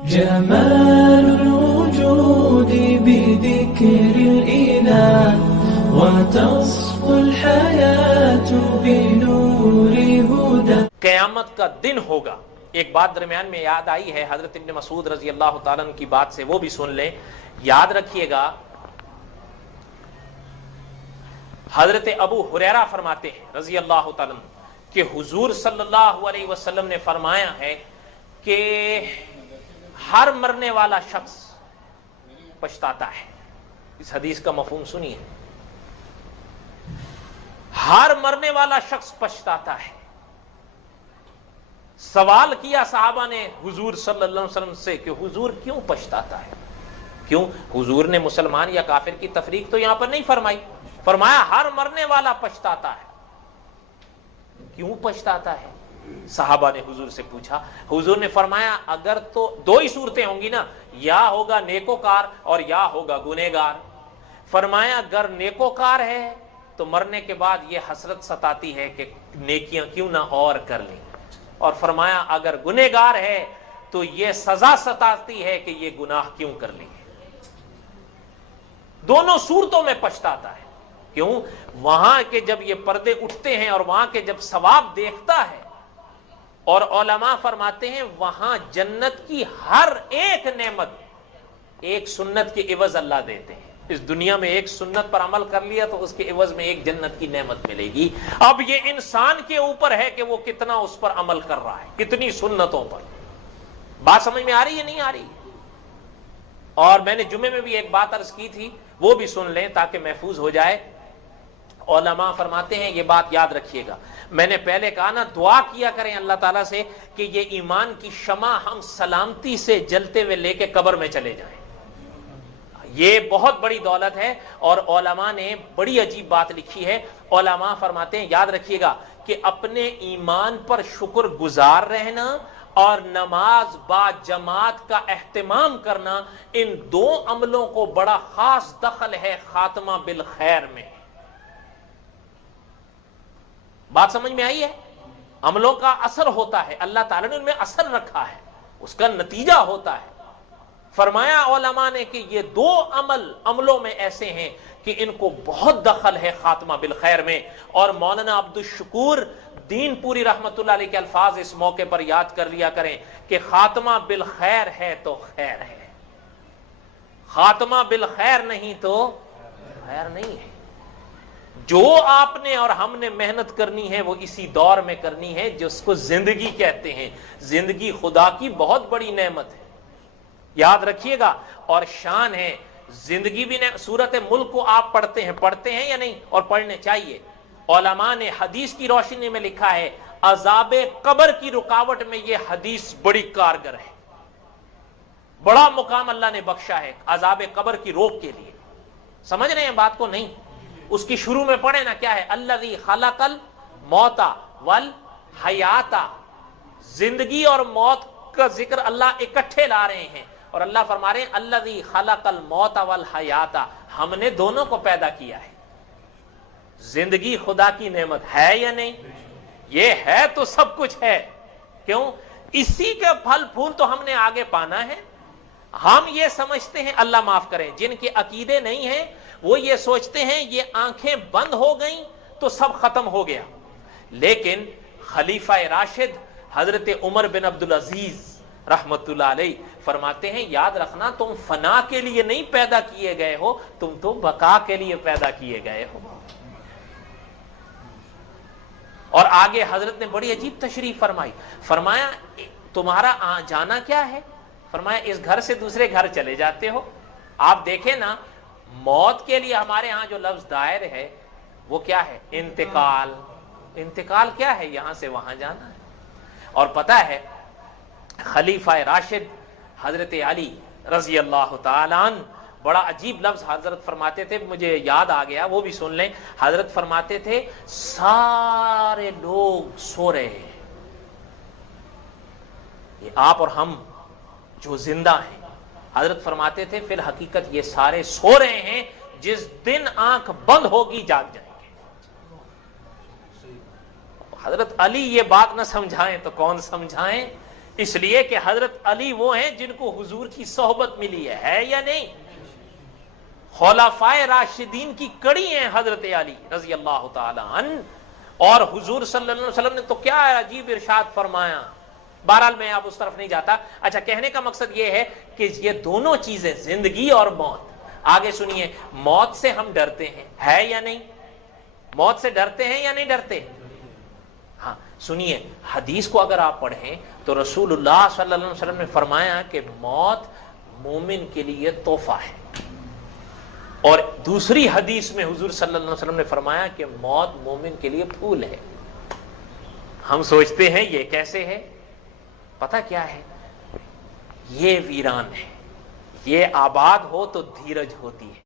جمال الوجود بذكر الإله وتصفو الحياة بنور هدى. قیامت کا دن ہوگا. ایک بات درمیان میں یاد آئی ہے حضرت ابن مسعود رضی اللہ تعالیٰ عنہ کی بات سے، وہ بھی سن لیں. یاد رکھیے گا حضرت ابو ہریرہ فرماتے ہیں رضی اللہ تعالیٰ عنہ کہ حضور صلی اللہ علیہ وسلم نے فرمایا ہے کہ ہر مرنے والا شخص پچھتاتا ہے. اس حدیث کا مفہوم سنیے. ہر مرنے والا شخص پچھتاتا ہے. سوال کیا صحابہ نے حضور صلی اللہ علیہ وسلم سے کہ حضور کیوں پچھتاتا ہے؟ کیوں؟ حضور نے مسلمان یا کافر کی تفریق تو یہاں پر نہیں فرمائی. فرمایا ہر مرنے والا پچھتاتا ہے. کیوں پچھتاتا ہے؟ صحابہ نے حضور سے پوچھا. حضور نے فرمایا اگر تو دو ہی صورتیں ہوں گی نا، یا ہوگا نیکوکار اور یا ہوگا گنہگار. فرمایا اگر نیکوکار ہے تو مرنے کے بعد یہ حسرت ستاتی ہے کہ نیکیاں کیوں نہ اور کر لیں، اور فرمایا اگر گنہگار ہے تو یہ سزا ستاتی ہے کہ یہ گناہ کیوں کر لی. دونوں صورتوں میں پچھتاتا ہے. کیوں؟ وہاں کے جب یہ پردے اٹھتے ہیں اور وہاں کے جب ثواب دیکھتا ہے، اور علماء فرماتے ہیں وہاں جنت کی ہر ایک نعمت ایک سنت کے عوض اللہ دیتے ہیں. اس دنیا میں ایک سنت پر عمل کر لیا تو اس کے عوض میں ایک جنت کی نعمت ملے گی. اب یہ انسان کے اوپر ہے کہ وہ کتنا اس پر عمل کر رہا ہے، کتنی سنتوں پر. بات سمجھ میں آ رہی ہے نہیں آ رہی؟ اور میں نے جمعے میں بھی ایک بات عرض کی تھی، وہ بھی سن لیں تاکہ محفوظ ہو جائے. علماء فرماتے ہیں یہ بات یاد رکھیے گا. میں نے پہلے کہا نا دعا کیا کریں اللہ تعالیٰ سے کہ یہ ایمان کی شمع ہم سلامتی سے جلتے ہوئے لے کے قبر میں چلے جائیں. یہ بہت بڑی دولت ہے. اور علماء نے بڑی عجیب بات لکھی ہے. علماء فرماتے ہیں یاد رکھیے گا کہ اپنے ایمان پر شکر گزار رہنا اور نماز با جماعت کا اہتمام کرنا، ان دو عملوں کو بڑا خاص دخل ہے خاتمہ بالخیر میں. بات سمجھ میں آئی ہے؟ عملوں کا اثر ہوتا ہے، اللہ تعالیٰ نے ان میں اثر رکھا ہے، اس کا نتیجہ ہوتا ہے. فرمایا علماء نے کہ یہ دو عملوں میں ایسے ہیں کہ ان کو بہت دخل ہے خاتمہ بالخیر میں. اور مولانا عبد الشکور دین پوری رحمت اللہ علیہ کے الفاظ اس موقع پر یاد کر لیا کریں کہ خاتمہ بالخیر ہے تو خیر ہے، خاتمہ بالخیر نہیں تو خیر نہیں ہے. جو آپ نے اور ہم نے محنت کرنی ہے وہ اسی دور میں کرنی ہے جس کو زندگی کہتے ہیں. زندگی خدا کی بہت بڑی نعمت ہے، یاد رکھیے گا. اور شان ہے زندگی بھی. سورت ملک کو آپ پڑھتے ہیں یا نہیں؟ اور پڑھنے چاہیے. علماء نے حدیث کی روشنی میں لکھا ہے عذاب قبر کی رکاوٹ میں یہ حدیث بڑی کارگر ہے. بڑا مقام اللہ نے بخشا ہے عذاب قبر کی روک کے لیے. سمجھ رہے ہیں بات کو؟ نہیں. اس کی شروع میں پڑھیں نا کیا ہے، الذی خلق الموت والحیات. زندگی اور موت کا ذکر اللہ اکٹھے لا رہے ہیں، اور اللہ فرما رہے ہیں الذی خلق الموت والحیات، ہم نے دونوں کو پیدا کیا ہے. زندگی خدا کی نعمت ہے یا نہیں؟ یہ ہے تو سب کچھ ہے. کیوں؟ اسی کے پھل پھول تو ہم نے آگے پانا ہے. ہم یہ سمجھتے ہیں، اللہ معاف کریں، جن کے عقیدے نہیں ہیں وہ یہ سوچتے ہیں یہ آنکھیں بند ہو گئیں تو سب ختم ہو گیا. لیکن خلیفہ راشد حضرت عمر بن عبدالعزیز رحمت اللہ علیہ فرماتے ہیں یاد رکھنا تم فنا کے لیے نہیں پیدا کیے گئے ہو، تم تو بقا کے لیے پیدا کیے گئے ہو. اور آگے حضرت نے بڑی عجیب تشریح فرمائی. فرمایا تمہارا جانا کیا ہے؟ فرمایا اس گھر سے دوسرے گھر چلے جاتے ہو. آپ دیکھیں نا موت کے لیے ہمارے ہاں جو لفظ دائر ہے وہ کیا ہے؟ انتقال. انتقال کیا ہے؟ یہاں سے وہاں جانا ہے. اور پتہ ہے خلیفہ راشد حضرت علی رضی اللہ تعالی عنہ بڑا عجیب لفظ حضرت فرماتے تھے، مجھے یاد آ گیا، وہ بھی سن لیں. حضرت فرماتے تھے سارے لوگ سو رہے ہیں، یہ آپ اور ہم جو زندہ ہیں. حضرت فرماتے تھے فی الحقیقت یہ سارے سو رہے ہیں، جس دن آنکھ بند ہوگی جاگ جائیں گے. حضرت علی یہ بات نہ سمجھائیں تو کون سمجھائیں اس لیے کہ حضرت علی وہ ہیں جن کو حضور کی صحبت ملی ہے یا نہیں؟ خلفائے راشدین کی کڑی ہیں حضرت علی رضی اللہ تعالی عنہ، اور حضور صلی اللہ علیہ وسلم نے تو کیا عجیب ارشاد فرمایا. بہرحال میں اب اس طرف نہیں جاتا. اچھا، کہنے کا مقصد یہ ہے کہ یہ دونوں چیزیں، زندگی اور موت. آگے سنیے، موت سے ہم ڈرتے ہیں ہے یا نہیں؟ موت سے ڈرتے ہیں یا نہیں ڈرتے؟ ہاں سنیے، حدیث کو اگر آپ پڑھیں تو رسول اللہ صلی اللہ علیہ وسلم نے فرمایا کہ موت مومن کے لیے تحفہ ہے، اور دوسری حدیث میں حضور صلی اللہ علیہ وسلم نے فرمایا کہ موت مومن کے لیے پھول ہے. ہم سوچتے ہیں یہ کیسے ہے؟ پتہ کیا ہے؟ یہ ویران ہے. یہ آباد ہو تو دھیرج ہوتی ہے.